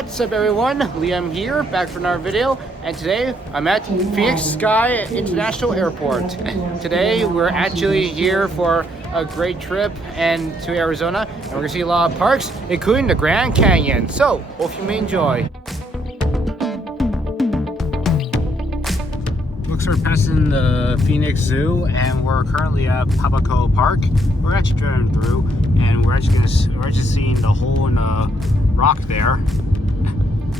What's up everyone, Liam here, back for another video, and today I'm at Phoenix Sky International Airport. Today we're actually here for a great trip to Arizona, and we're going to see a lot of parks, including the Grand Canyon. So, hope you may enjoy. Looks like we're passing the Phoenix Zoo, and we're currently at Papaco Park. We're actually driving through, and we're actually seeing the hole in the rock there.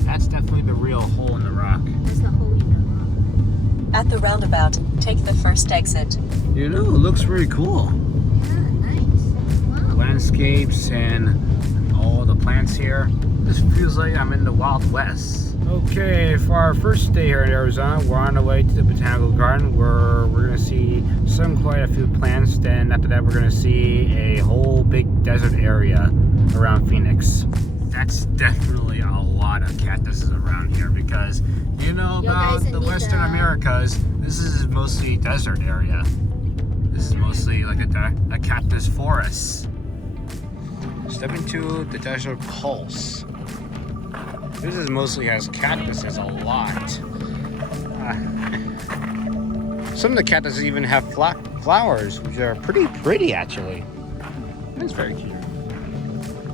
That's definitely the real hole in the rock. That's the hole in the rock. At the roundabout, take the first exit. You know, it looks really cool. Yeah, nice. Wow. Landscapes and all the plants here. This feels like I'm in the Wild West. Okay, for our first day here in Arizona, we're on the way to the botanical garden where we're going to see quite a few plants. Then after that, we're going to see a whole big desert area around Phoenix. That's definitely a lot of cactuses around here because you know about the Western Americas, this is mostly desert area. This is mostly like a cactus forest. Step into the desert pulse. This is mostly has cactuses a lot. Some of the cactuses even have flowers, which are pretty pretty actually. That's very cute.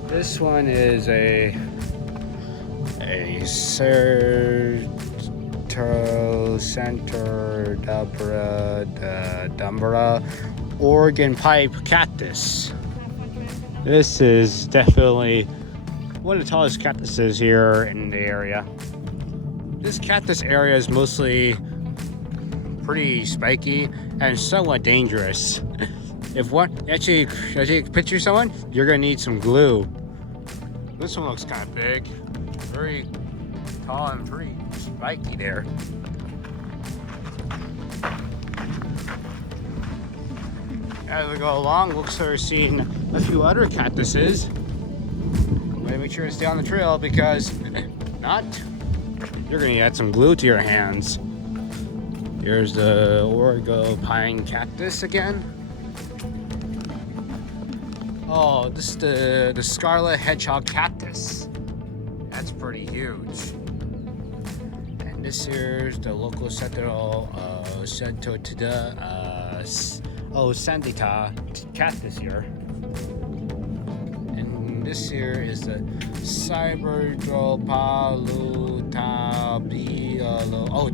This one is a Center Dumbra Oregon pipe cactus. This is definitely one of the tallest cactuses here in the area. This cactus area is mostly pretty spiky and somewhat dangerous. If actually picture someone, you're gonna need some glue. This one looks kind of big, very tall and pretty spiky there. As we go along, looks like we're seeing a few other cactuses. Make sure to stay on the trail because if not, you're gonna add some glue to your hands. Here's the Oregon pine cactus again. Oh, this is the scarlet hedgehog cactus. That's pretty huge. And this here's the local Sandita cactus here. And this here is the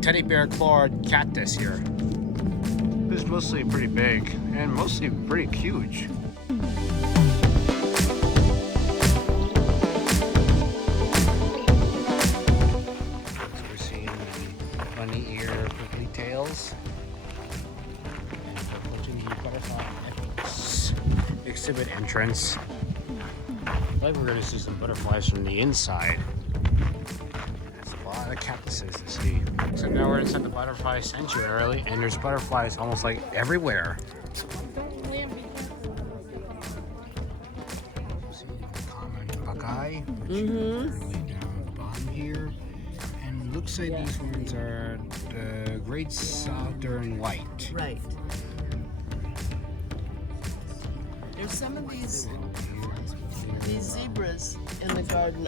teddy bear clawed cactus here. This is mostly pretty big and mostly pretty huge. Exhibit entrance. I think we're going to see some butterflies from the inside. There's a lot of cactuses to see. So now we're inside the butterfly sanctuary, and there's butterflies almost like everywhere. Common buckeye, which are currently down at the bottom here, and it looks like these ones are the great southern white. Right. There's some of these zebras in the garden.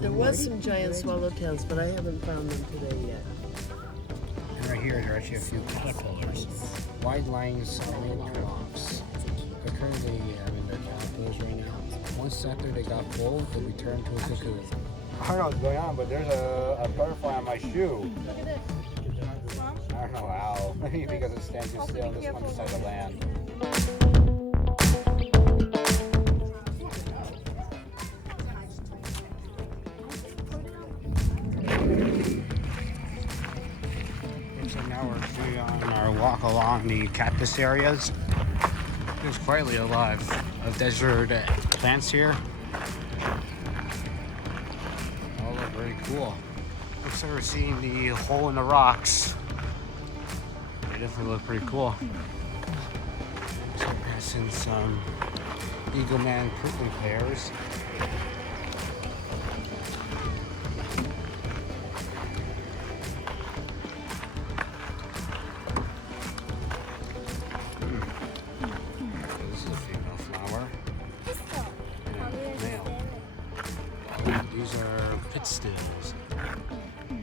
There was some giant swallowtails, but I haven't found them today yet. And right here, there are actually a few caterpillars. Wide lines salamander moths. They're currently having their caterpillars right now. Once after they got full, they'll return to a cocoon. I don't know what's going on, but there's a butterfly on my shoe. Look at this. I don't know how. Maybe because it stands too still on this one side of the land. On our walk along the cactus areas. There's quite a lot of desert plants here. All look very cool. Looks like we're seeing the hole in the rocks. They definitely look pretty cool. So passing some Eagleman prickly pears. These are pitstills.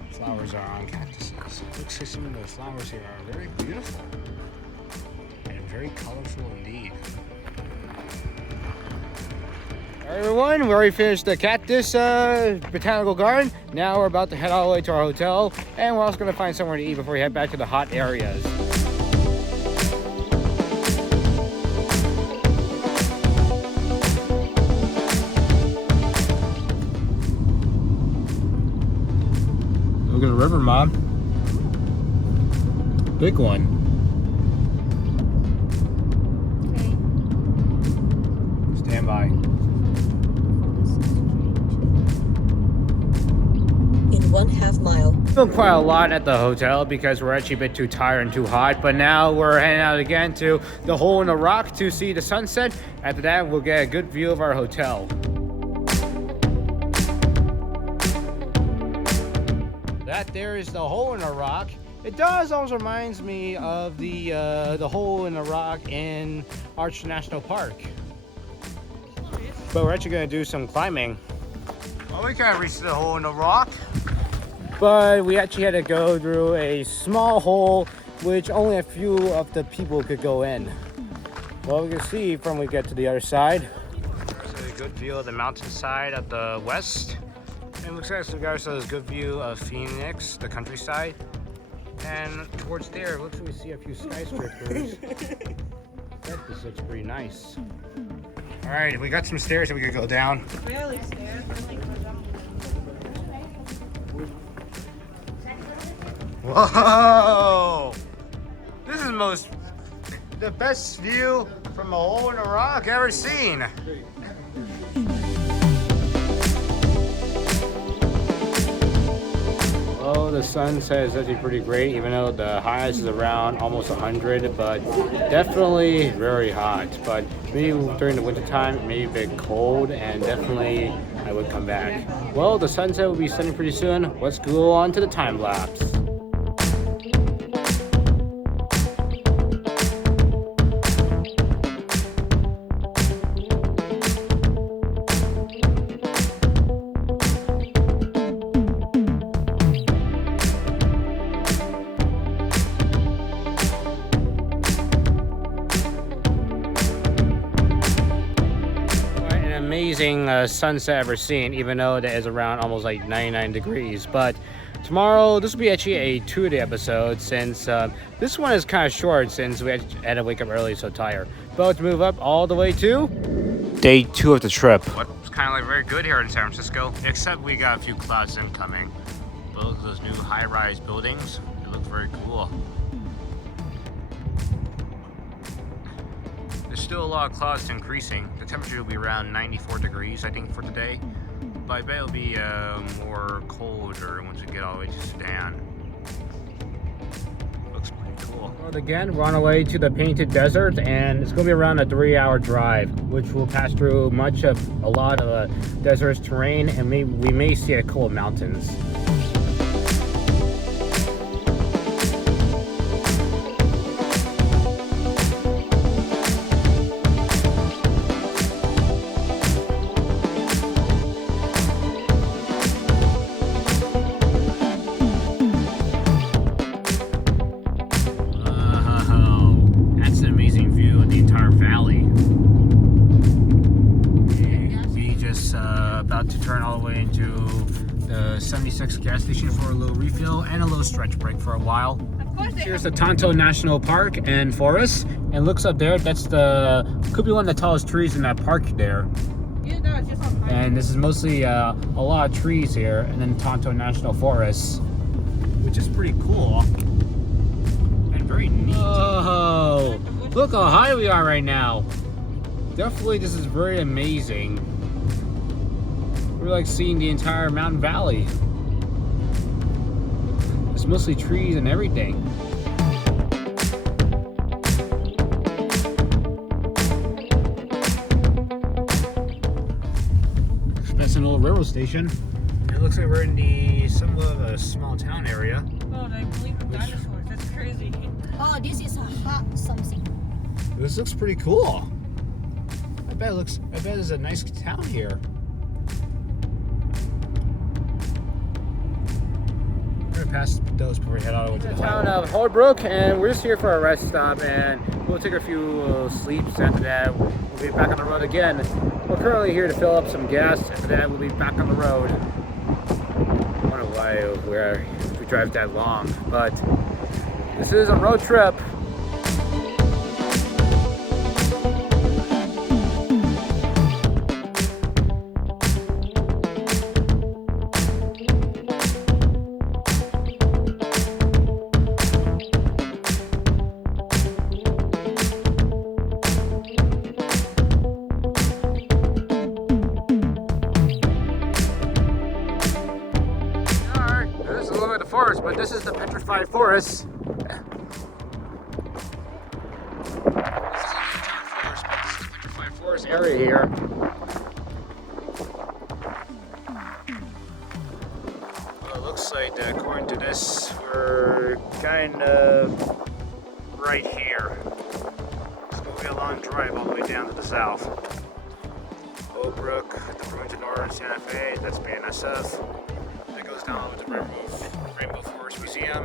Flowers are on cactuses. Looks like some of the flowers here are very beautiful and very colorful indeed. Alright everyone, we already finished the cactus botanical garden. Now we're about to head all the way to our hotel, and we're also going to find somewhere to eat before we head back to the hot areas. Look at the river, Mom. Big one. Okay. Stand by. In 1/2 mile. We've done quite a lot at the hotel because we're actually a bit too tired and too hot, but now we're heading out again to the hole in the rock to see the sunset. After that, we'll get a good view of our hotel. That there is the hole in the rock. It does almost reminds me of the hole in the rock in Arch National Park. But we're actually going to do some climbing. Well, we kind of reached the hole in the rock, but we actually had to go through a small hole which only a few of the people could go in. Well, we can see from when we get to the other side. There's a good view of the mountainside at the west. And it looks like there's a good view of Phoenix, the countryside. And towards there, it looks like we see a few skyscrapers. This looks pretty nice. All right, we got some stairs that we could go down. Barely stairs. Whoa! This is the best view from a hole in a rock I've ever seen. Oh, the sunset is actually pretty great, even though the highest is around almost 100, but definitely very hot. But maybe during the winter time, maybe a bit cold, and definitely I would come back. Well, the sunset will be setting pretty soon. Let's go on to the time lapse. Amazing sunset I've ever seen, even though it is around almost like 99 degrees. But tomorrow, this will be actually a 2-day episode, since this one is kind of short since we had to wake up early, so tired. But let's move up all the way to day 2 of the trip. What's kind of like very good here in San Francisco, except we got a few clouds incoming. But look at those new high-rise buildings. They look very cool. There's still a lot of clouds increasing. The temperature will be around 94 degrees, I think, for today. But I bet it'll be more colder once we get all the way to Sudan. Looks pretty cool. Well, again, we're on our way to the Painted Desert, and it's going to be around a 3-hour drive, which will pass through a lot of desert terrain, and we may see a couple of mountains. To turn all the way into the 76 gas station for a little refill and a little stretch break for a while. Here's the Tonto National Park and Forest, and looks up there, that's could be one of the tallest trees in that park there. And this is mostly a lot of trees here, and then Tonto National Forest, which is pretty cool and very neat. Oh, look how high we are right now. Definitely, this is very amazing. We're like seeing the entire mountain valley. It's mostly trees and everything. That's an old railroad station. It looks like we're in somewhat of a small town area. Oh, I believe in dinosaurs. That's crazy. Oh, this is a hot something. This looks pretty cool. I bet it's a nice town here. get past those before we head on over to the town of Holbrook, and we're just here for a rest stop, and we'll take a few sleeps. After that, we'll be back on the road again. We're currently here to fill up some gas. After that, we'll be back on the road. I don't know why we drive that long, but this is a road trip. Forest, but this is the petrified forest. This is the petrified forest area here. Well, it looks like that according to this, we're kind of right here. It's going to be a long drive all the way down to the south. Holbrook, the Burlington Northern Santa Fe, that's BNSF. That goes down over to Rainbow Forest Museum.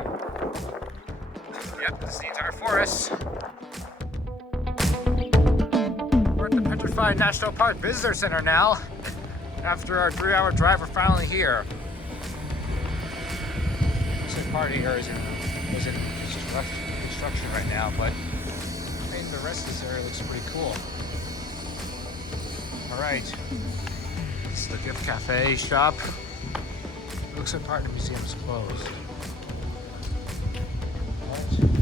Yep, this is the entire forest. We're at the Petrified National Park Visitor Center now. After our 3-hour drive, we're finally here. This part here is in construction right now, but I think the rest of this area looks pretty cool. Alright, this is the gift cafe shop. Looks like part of the museum is closed.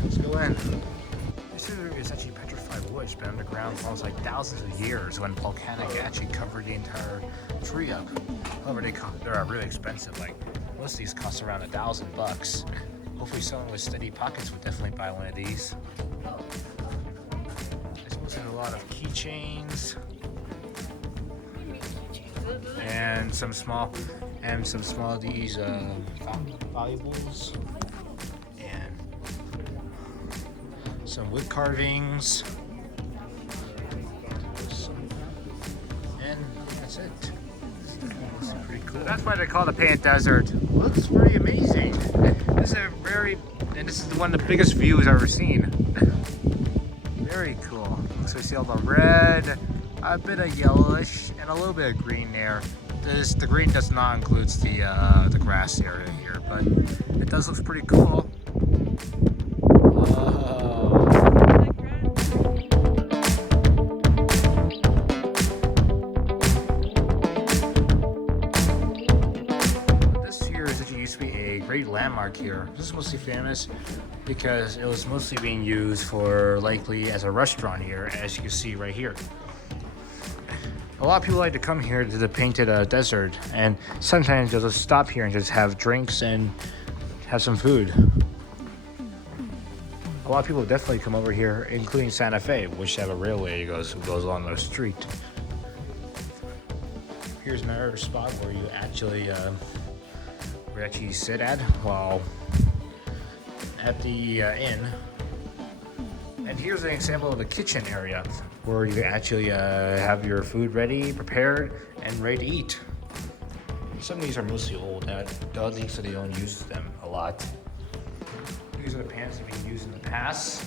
Let's go in. This area is actually petrified wood. It's been underground for almost like thousands of years when volcanic actually covered the entire tree up. However, they're really expensive. Like most of these cost around $1,000. Hopefully someone with steady pockets would definitely buy one of these. There's mostly a lot of keychains and some small of these valuables and some wood carvings, and that's it. It's pretty cool. So that's why they call it the Painted Desert. Looks pretty amazing. This is one of the biggest views I've ever seen. Very cool. So you see all the red, a bit of yellowish, and a little bit of green there. The green does not include the grass area here, but it does look pretty cool. This here is actually used to be a great landmark here. This is mostly famous because it was mostly being used for likely as a restaurant here, as you can see right here. A lot of people like to come here to the Painted Desert, and sometimes they'll just stop here and just have drinks and have some food. A lot of people definitely come over here, including Santa Fe, which have a railway that goes along the street. Here's another spot where you actually sit at while at the inn. And here's an example of the kitchen area where you actually have your food ready, prepared, and ready to eat. Some of these are mostly old. The other things, so they don't use them a lot. These are the pans that have been used in the past.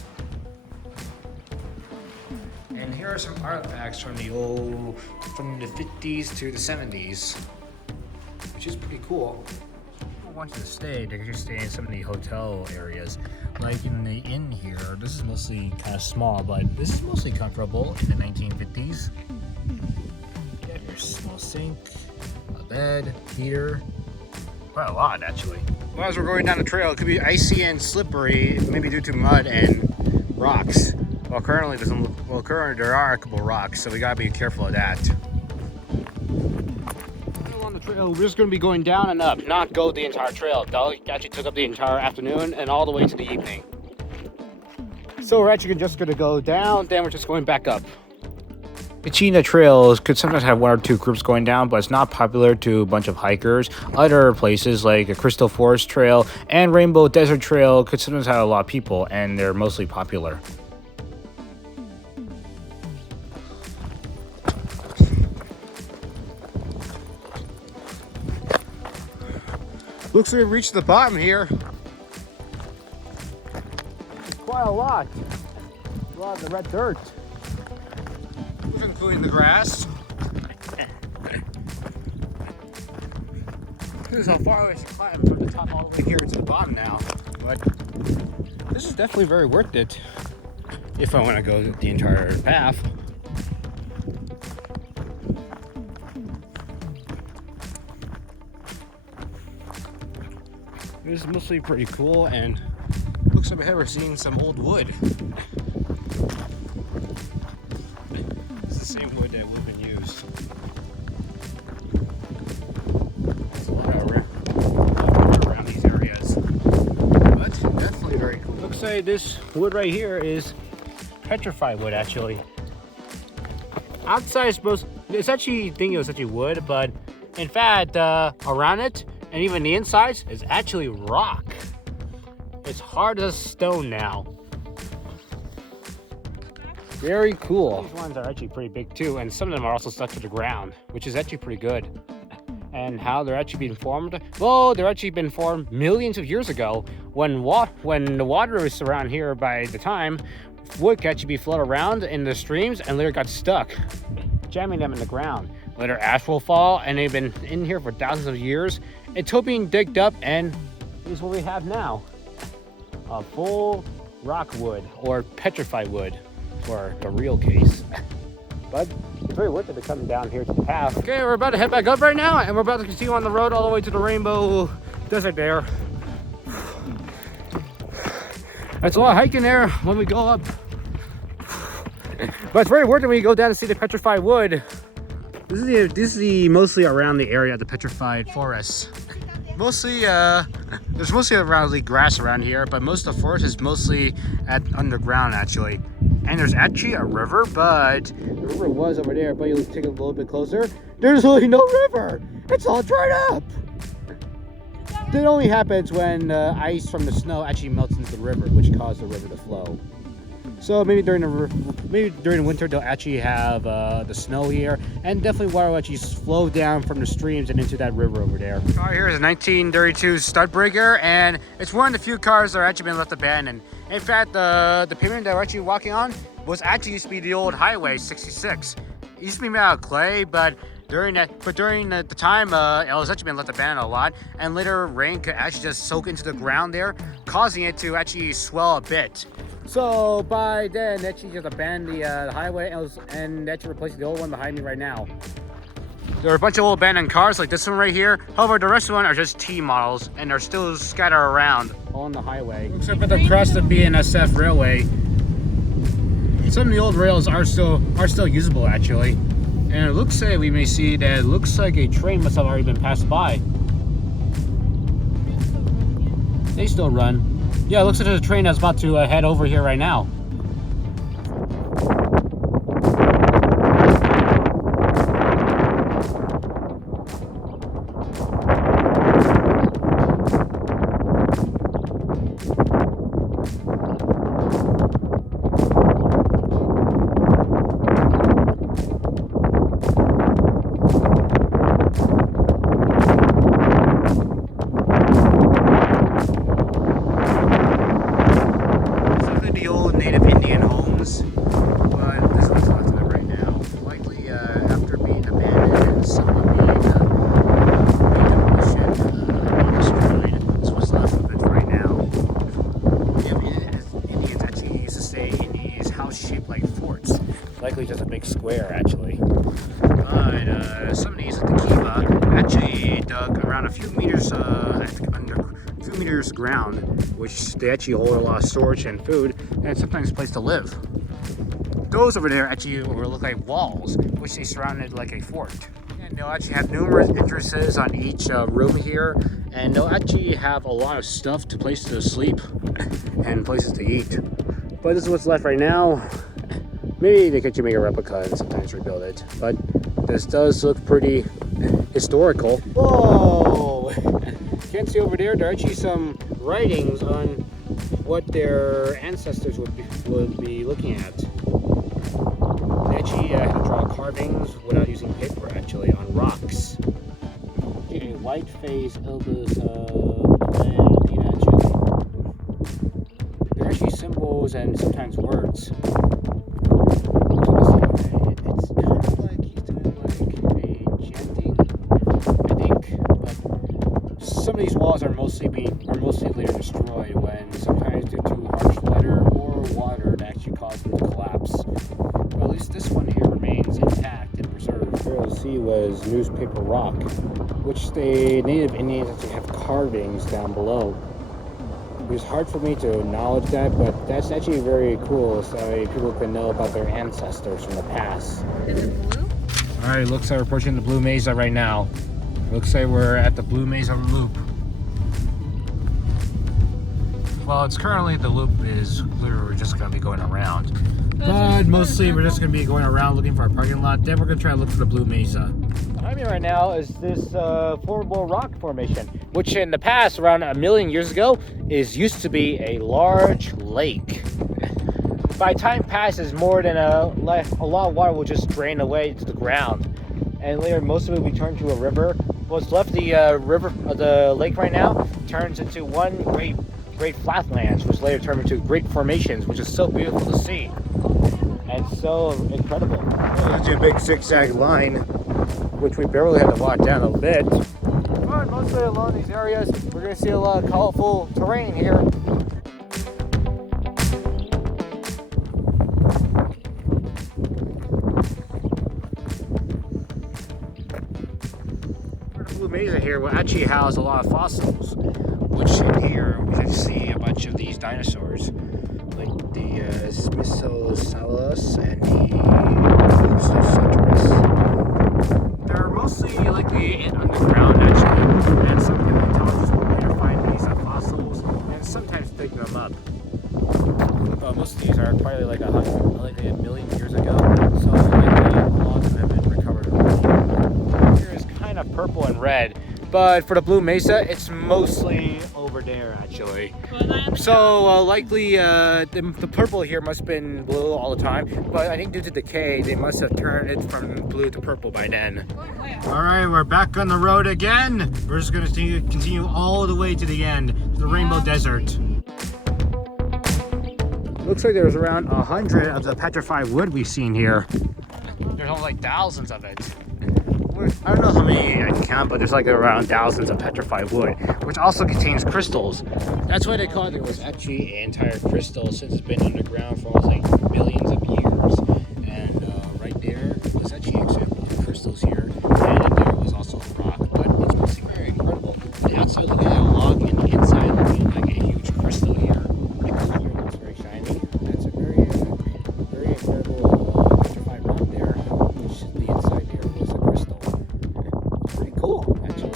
And here are some artifacts from the 50s to the 70s, which is pretty cool. Want you to stay, they can just stay in some of the hotel areas. Like in the inn here, this is mostly kind of small, but this is mostly comfortable in the 1950s. You have your small sink, a bed, heater, quite a lot actually. Well, as we're going down the trail, it could be icy and slippery, maybe due to mud and rocks. Well, currently there are a couple rocks, so we gotta be careful of that. We're just going to be going down and up, not go the entire trail. That actually took up the entire afternoon and all the way to the evening. So we're actually just going to go down, then we're just going back up. Kachina trails could sometimes have one or two groups going down, but it's not popular to a bunch of hikers. Other places like a Crystal Forest Trail and Rainbow Desert Trail could sometimes have a lot of people, and they're mostly popular. Looks like we've reached the bottom here. It's quite a lot. A lot of the red dirt. Including the grass. This is how far away I should climb from the top all the way here to the bottom now. But this is definitely very worth it if I want to go the entire path. This is mostly pretty cool, and looks like we're seeing some old wood. It's the same wood that would have been used. There's a lot of around these areas, but definitely very cool. Looks like this wood right here is petrified wood, actually. Outside, it's actually thinking it was actually wood, but in fact, around it and even the insides is actually rock. It's hard as stone now. Very cool. These ones are actually pretty big too, and some of them are also stuck to the ground, which is actually pretty good. And how they're actually being formed? Well, they're actually been formed millions of years ago when the water was around here by the time, wood could actually be floated around in the streams and later got stuck, jamming them in the ground. Later ash will fall, and they've been in here for thousands of years until being digged up, and this is what we have now. A full rock wood, or petrified wood for the real case. But it's very worth it to come down here to the path. Okay, we're about to head back up right now, and we're about to continue on the road all the way to the Rainbow Desert there. That's a lot of hiking there when we go up. But it's very worth it when you go down to see the petrified wood. This is the mostly around the area of the petrified forest. Mostly, there's mostly around grass around here, but most of the forest is mostly underground actually. And there's actually a river, but the river was over there, but you take it a little bit closer. There's really no river. It's all dried up. That only happens when ice from the snow actually melts into the river, which caused the river to flow. So maybe during the winter they'll actually have the snow here, and definitely water will actually flow down from the streams and into that river over there. The car here is a 1932 Studbreaker, and it's one of the few cars that are actually been left abandoned. In fact, the pavement that we're actually walking on was actually used to be the old Highway 66. It used to be made out of clay, but during the time, it was actually been left abandoned a lot, and later rain could actually just soak into the ground there, causing it to actually swell a bit. So by then, they actually just abandoned the highway and actually replaced the old one behind me right now. There are a bunch of old abandoned cars like this one right here. However, the rest of them are just T models, and they're still scattered around on the highway. Looks like the crust of BNSF railway. Some of the old rails are still usable actually, and it looks like we may see that it looks like a train must have already been passed by. They still run. Yeah, it looks like there's a train that's about to head over here right now. Likely just a big square actually. But some of these at the Kiva actually dug around a few meters ground, which they actually hold a lot of storage and food, and sometimes a place to live. Those over there actually look like walls, which they surrounded like a fort. And they'll actually have numerous entrances on each room here, and they'll actually have a lot of stuff to places to sleep and places to eat. But this is what's left right now. Maybe they could make a replica and sometimes rebuild it, but this does look pretty historical. Whoa! Can't see over there. There are actually some writings on what their ancestors would be looking at. They actually had to draw carvings without using paper, actually, on rocks. A light phase illness planet, actually. They're actually symbols and sometimes words. It's kind of like he's doing like a chanting, I think. But some of these walls are mostly later destroyed when sometimes due to harsh weather or water that actually cause them to collapse. But at least this one here remains intact and preserved. Here you'll see was newspaper rock, which the native Indians actually have carvings down below. It was hard for me to acknowledge that, but that's actually very cool, so people can know about their ancestors from the past. Is it blue? Alright, looks like we're approaching the Blue Mesa right now. Looks like we're at the Blue Mesa Loop. Well, it's currently the loop is literally just going to be going around. But mostly we're just going to be going around looking for a parking lot. Then we're going to try to look for the Blue Mesa. Behind me right now is this formidable rock formation, which in the past, around 1 million years ago, used to be a large lake. By time passes, more than a lot of water will just drain away to the ground, and later most of it will be turned to a river. What's left the lake right now turns into one great flatlands, which later turned into great formations, which is so beautiful to see and so incredible. That's a big zigzag line, which we barely had to walk down a bit. But mostly along these areas, we're going to see a lot of colorful terrain here. The Blue Mesa here will actually house a lot of fossils, which in here we can see a bunch of these dinosaurs, like the Smithsosaurus and the Luxosaurus. They're mostly likely underground actually, and some paleontologists will later find these fossils and sometimes dig them up. Most of these are probably like 1 million years ago, so likely a lot of them have been recovered already. Here is kind of purple and red, but for the Blue Mesa, it's mostly over there actually. So likely the purple here must have been blue all the time, but I think due to decay, they must have turned it from blue to purple by then. Alright, we're back on the road again. We're just going to continue all the way to the end, to the Rainbow Desert. Looks like there's around 100 of the petrified wood we've seen here. There's only like thousands of it. I don't know how many I can count, but there's like around thousands of petrified wood, which also contains crystals. That's why they call it. It was actually an entire crystal since it's been underground for almost like millions of years. And right there was actually examples crystals here, and there was also a rock, but it's mostly very incredible. The outside looking like a log, and the inside looking like a huge crystal here. The color looks very shiny. That's a very incredible petrified rock there, which the inside there was a crystal. Pretty cool, actually.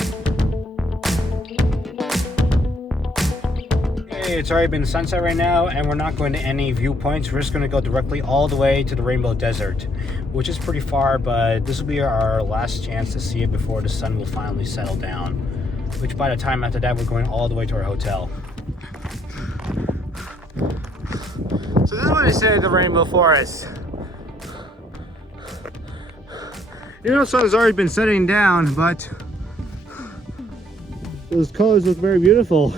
Okay, it's already been sunset right now, and we're not going to any viewpoints. We're just going to go directly all the way to the Rainbow Desert, which is pretty far, but this will be our last chance to see it before the sun will finally settle down, which by the time after that, we're going all the way to our hotel. So this is what they say at the Rainbow Forest. You know, the sun has already been setting down, but those colors look very beautiful.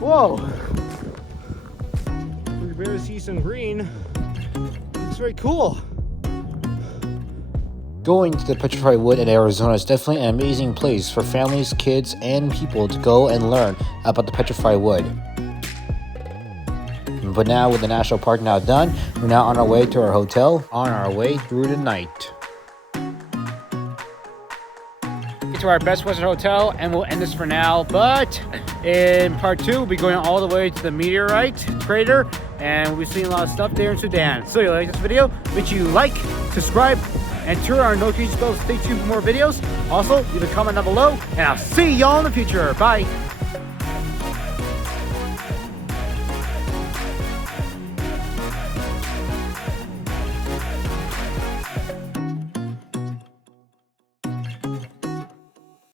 Whoa! We can barely see some green. It's very cool. Going to the Petrified Wood in Arizona is definitely an amazing place for families, kids, and people to go and learn about the Petrified Wood. But now with the national park now done, we're now on our way to our hotel, on our way through the night. To our Best Western Hotel, and we'll end this for now, but in part 2 we'll be going all the way to the meteorite crater, and we'll be seeing a lot of stuff there in Sudan. So if you like this video, make sure you like, subscribe, and turn our notifications bell to stay tuned for more videos. Also, leave a comment down below, and I'll see y'all in the future. Bye.